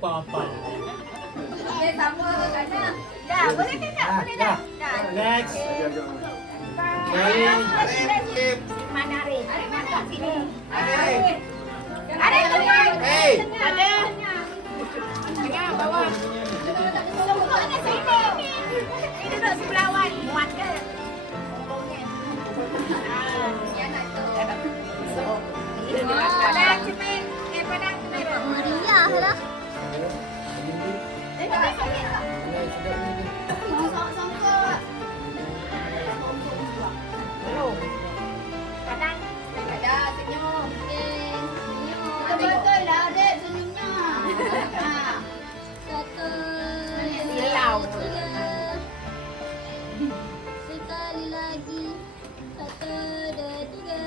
Papa. Okay, sama sana. Dah, boleh ke tak? Boleh dah. Next. Mana Arif? Arif mana? Sini. Arif. Arif tengah. Hey. Ada. Tengah bawah. Semua ada sini. Ini duduk sebelah Wan. Muat ke? Ya nak tu. Ada cemen. Padang kamera. Meriah lah. Tak sakit tak? Songkok. Padang. Dah senyum. Betul lah adik senyumnya. Satu. Silau. Sekali lagi. Satu, dua, tiga.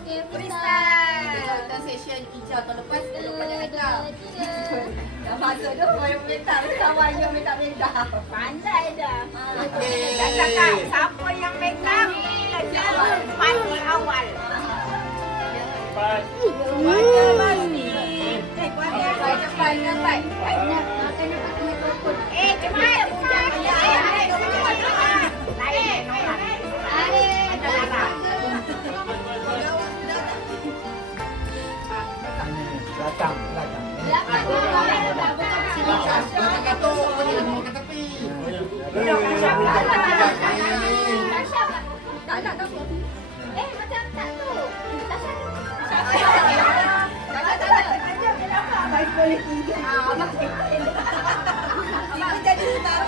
Okay, Freestyle. Kita session Ija tahun lepas kita banyak makeup. Dah masuk tu yang minta kawan yang minta makeup. Pandai dah. Okey. Dah cakap siapa yang makeup mandi awal. Cepat. Kuasa pasti. Kuasa cepat dapat. Banyak kena pakai mikrofon. Cepat. Lain. Belakang. Belakang katuk. Belakang ke tepi. Tak nak takut. Macam tak tu. Baik boleh tiga. Abang jadi utara.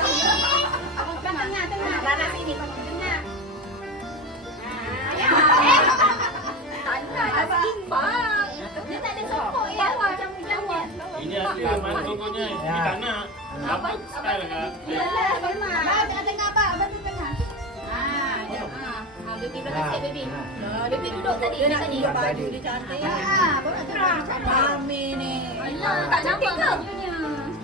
Tengah. Rana sini, tengah. Tak seimbang. Dia tak ada sokok ya. Macam Jawa. Ini asli mana logonya? Ini tak nak. Abang style kak. Yalah, memang. Abang tengah apa? Abang tu tengah. Baby belakang sikit, baby. Baby duduk tadi. Dia nak tunjuk baju dia cantik. Baru nak tunjuk baju cantik. Mami ni. Tak cantik ke?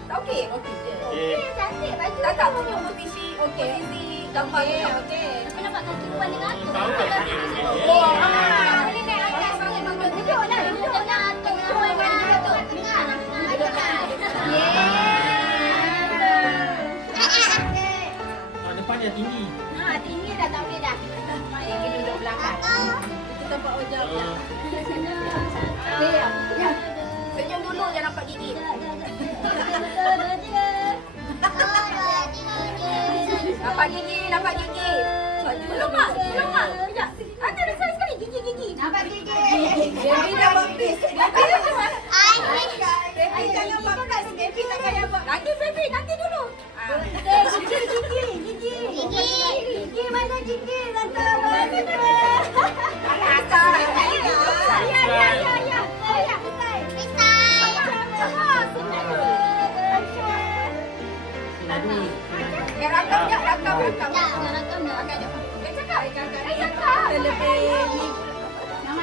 Tak okey? Okey je. Okey, cantik baju. Tak tak punya posisi. Okey. Posisi gambar dia. Okey. Aku nampak kaki Puan dengan aku. Tahu tak? Oh, boleh naik atas. Duduk lah. Duduk tengah. Duduk tengah. Duduk tengah. Depannya tinggi. Tinggi dah tak boleh dah. Dia duduk belakang. Itu tempat wajah. Senyum dulu jangan nampak gigi. Nampak gigi. Belum mak. Sekejap. Ada besar sekali gigi. Nampak gigi. Baby dah baptis. Baby jangan baptis. Baby tak payah baptis. Nanti dulu. Gigi mana gigi? Tante mana? Rakam.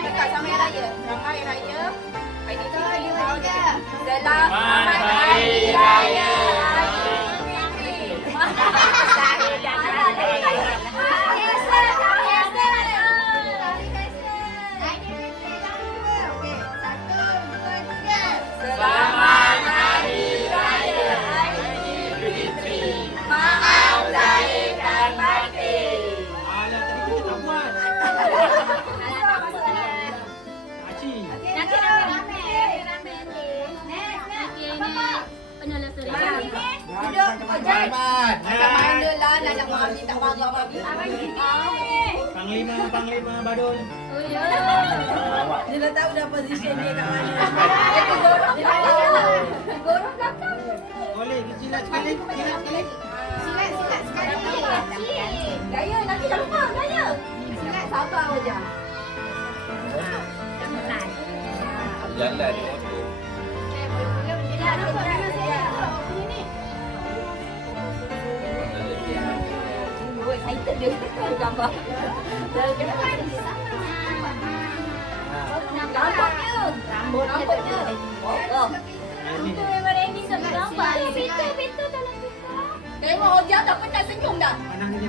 Cakap sama raya. Ramai raya. Hari ni kita tahu je. Selamat Hari Raya. Selamat Hari Raya Aidilfitri. Maaf lahir dan batin. Alah tadi kita tak buat. Aci. Nanti rame. Penulis story. Duduk ojek. Selamat. Macam mana lah nak mami tak marah mami. Panglima Badun. Oh ya. Dia dah tahu dah position dia kat mana. Gorong belakang. Boleh silat sekali. Silat sekali. Gaya nanti dah lupa gaya. Silat sabar aja. Jangan. Jalan. Excited dia gambar. Rambutnya. Oh. Itu memang ending sampai gambar. Pintu dalam pintu. Tengok Ojah tak pernah senyum dah. Pandang sini.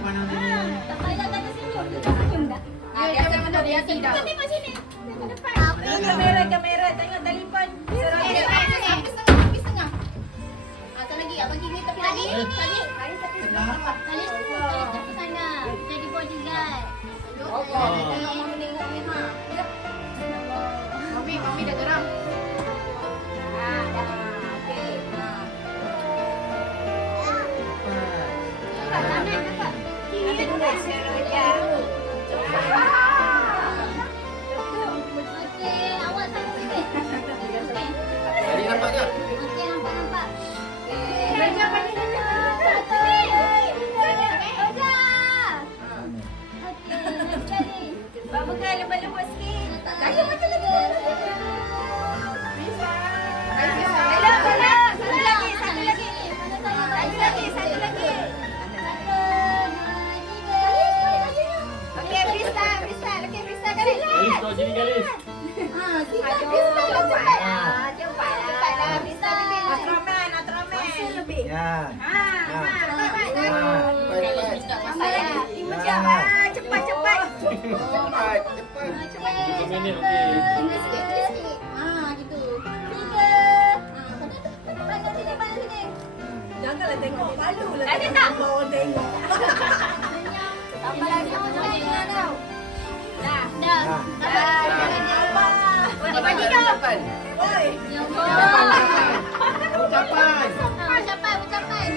Tak payah kata senyum. Dia senyum dah. Biasa benda dia tidak. Kita tengok sini. Tengok depan. Kamera, tengok telefon. Serang. Habis Tak bagi kita tadi. Hari tepi Kenapa? Kalis tepi sana. Jadi bodyguard. Tengok mami tengok ni ha. Ya. Mami dah geram. Dah. Okey. Nanti dulu seroja. Okey, awak sana sikit. Okey. Jadi nampak ke? Okey, nampak. Raja bagi Raja. Okey, lagi sekali. Bawa ke lembut-lembut sikit. Gaya macam lagi. Bisa. Satu lagi. Satu lagi. Okey, freestyle. Okey, freestyle kali. Galis kau jadi galis. Cepatlah. Freestyle lebih. Ultraman. Lebih. Ya. Cepat. Cepat. 2 minit okey. Tinggal sikit. Gitu. Pandang sini. Janganlah tengok palu lah. Ada tak? Orang tengok. Tambah lagi. Dah. Dah. Jangan jawab. Bagi kau. Oi. Ucapan. Ucapan.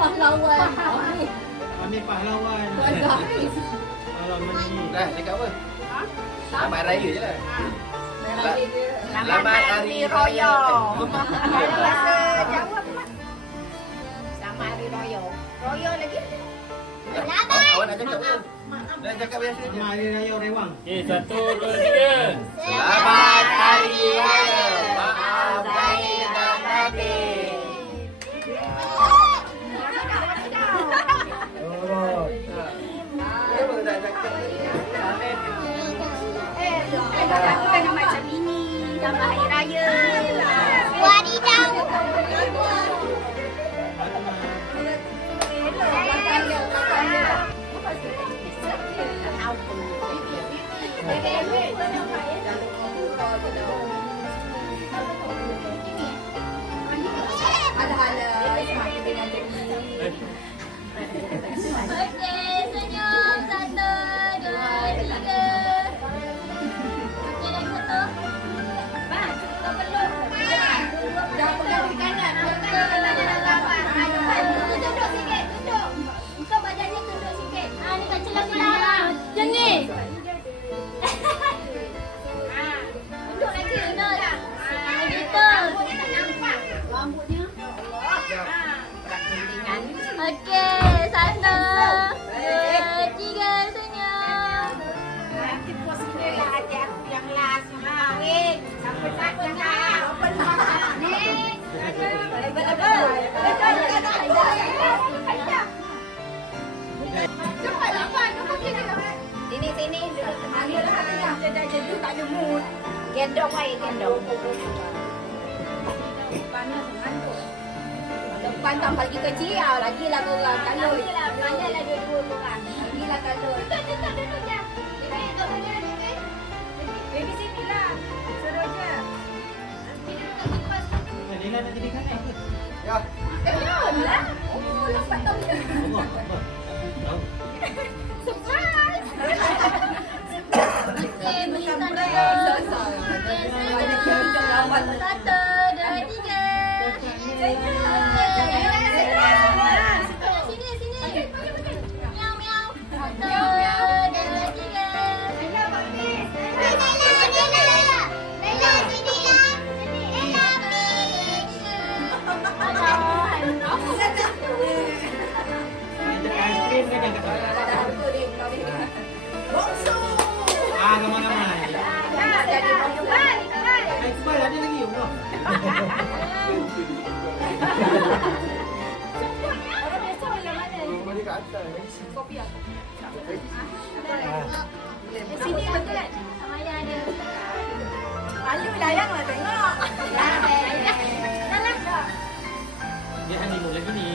Pahlawan. Kami pahlawan. Pahlawan ni. Dah, cakap apa? Selamat Raya je lah. Selamat Hari Raya. Ada bahasa Jawa pula. Selamat Hari Raya. Raya lagi. Awak nak cakap apa? Dah cakap biasa je. Selamat Hari Raya Rewang. Okey, 1, 2, 3. Selamat Hari Raya. Maaf lahir dan batin. Kenapa tak cakap? Kena macam ini. Selamat Hari Raya. Wadidaw. Okey, senyum. 1, 2, 3. Okey, lagi satu. Tak perlu. Dah pegang di kanan. Tunduk sikit. Kau badannya tunduk sikit. Ni tak celah-celah. Macam ni. Tunduk lagi. Tunduk. Gitu. Rambutnya tak nampak. Rambutnya. Okey, 1, 2, 3, senyum. Nanti pos sini hati aku yang last. Sampai takut lah. Cepat lapan. Sini. Dia dah tengah. Dia dah tak ada mood. Gendong. Panas mengantuk. Depan tambah lagi kecil. Lagilah korang kalor. Lagilah dua-dua korang. Lagilah kalor. Duduk je. Baby sini lah. Suruh je. Lila nak jadi kanak ke? Ya. Belum lah. Oh, lompat tahu je. Apa? Tahu. Surprise. Okey, beri tanda. Okey, Ada kencang lawan. 1, 2, 3. Sini. Miau, miau. 1, 2, 3. Cakap aiskrim kan yang kata. Bongsu. Ramai-ramai. Jadi perempuan. Aiskrim ada lagi. Allah. Orang biasa belah mana? Rumah dia kat atas. Kopi aku. Ah. Sini betul kan? Sama ada ada. Malu layang lah tengok. Dalam dah. Dia honeymoon lagi ni.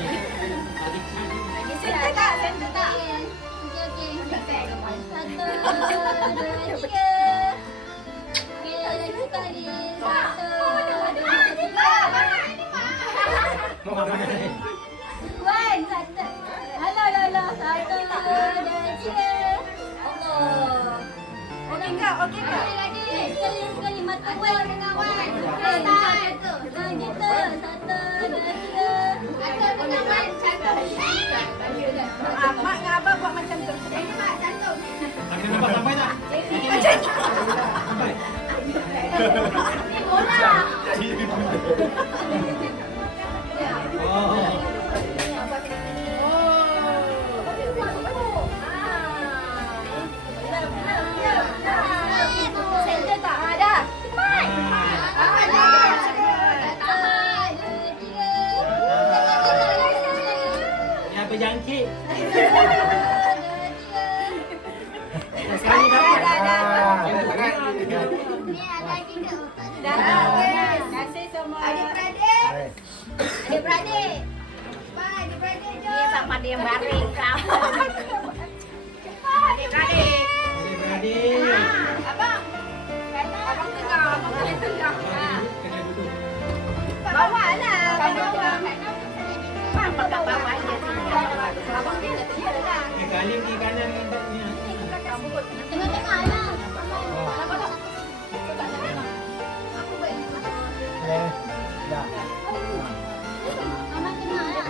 Lagi kecil. Lagi center tak? Center tak? Okey. 1, 2, 3. Okey, lagi sekali. 1, 2, 3. okey ke? Sekali mata awal dengan awal. Gitu. Satu, dua, tiga. Mak dengan abang buat macam tu. Mak cantum. Akhirnya nampak sampai tak? Macam tu. Sampai. Bola. Oh. Center tak? Ada. Cepat. Ni apa jangkit? Sekali dapat. Dah. Terima kasih semua. Adik-beradik. Adik-beradik. Bye, adik-beradik jom. Ni sama dia baring kelapa. Cepat, adik-beradik. Adik-beradik. Abang. Abang tengah. Abang boleh tengah. Kena duduk. Bawah lah. Kat bawah. Abang pegang bawah je. Abang dia nak tengah lah. Kali ni kanan ni. Tengah-tengah lah. Mama tengah lah.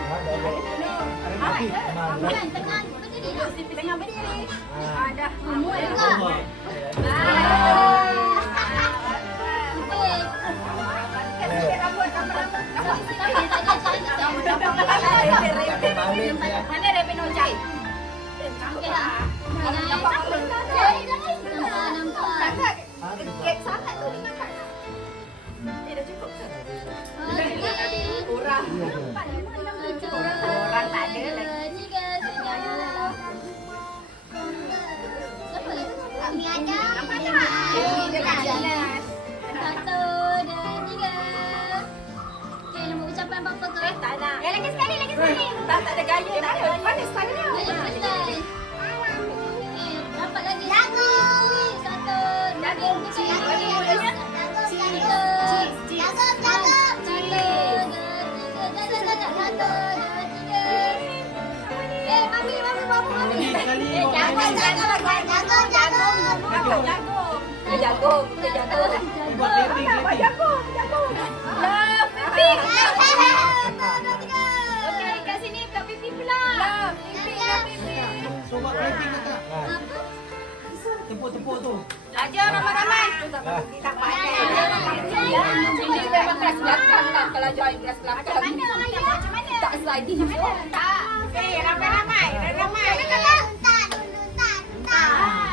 Bukan tengah berdiri lah. Tengah berdiri. Dah. Semua tengah. Allah. Okey. Kasih rambut, rambut. Mana Rebin Ojai? Okey dah. Nampak apa? Nampak. Kek sangat tu dengan kakak. Dah cukup ke? Kurang. Orang tak ada lagi. Kami ada. Nampak tak? Dia kat jalan. 1, 2, 3. Okey, nak buat ucapan apa-apa ke? Tak nak. Lagi sekali, lagi sekali. Tak ada gaya, tak ada. Mana style dia? Lagi sekali. Okey, dapat lagi. Jago. 1, 2, 3. Jagung. Buat clapping. Jagung. Love, Pipi. Okey, kat sini kat Pipi pula. Love, Pipi. So buat clapping kakak. Tepuk-tepuk tu. Ajar ramai-ramai. Tak pandai. Ini memang kelas belakang lah. Kalau join kelas belakang. Macam mana? Tak sliding. Tak. Okey, ramai-ramai. Tak.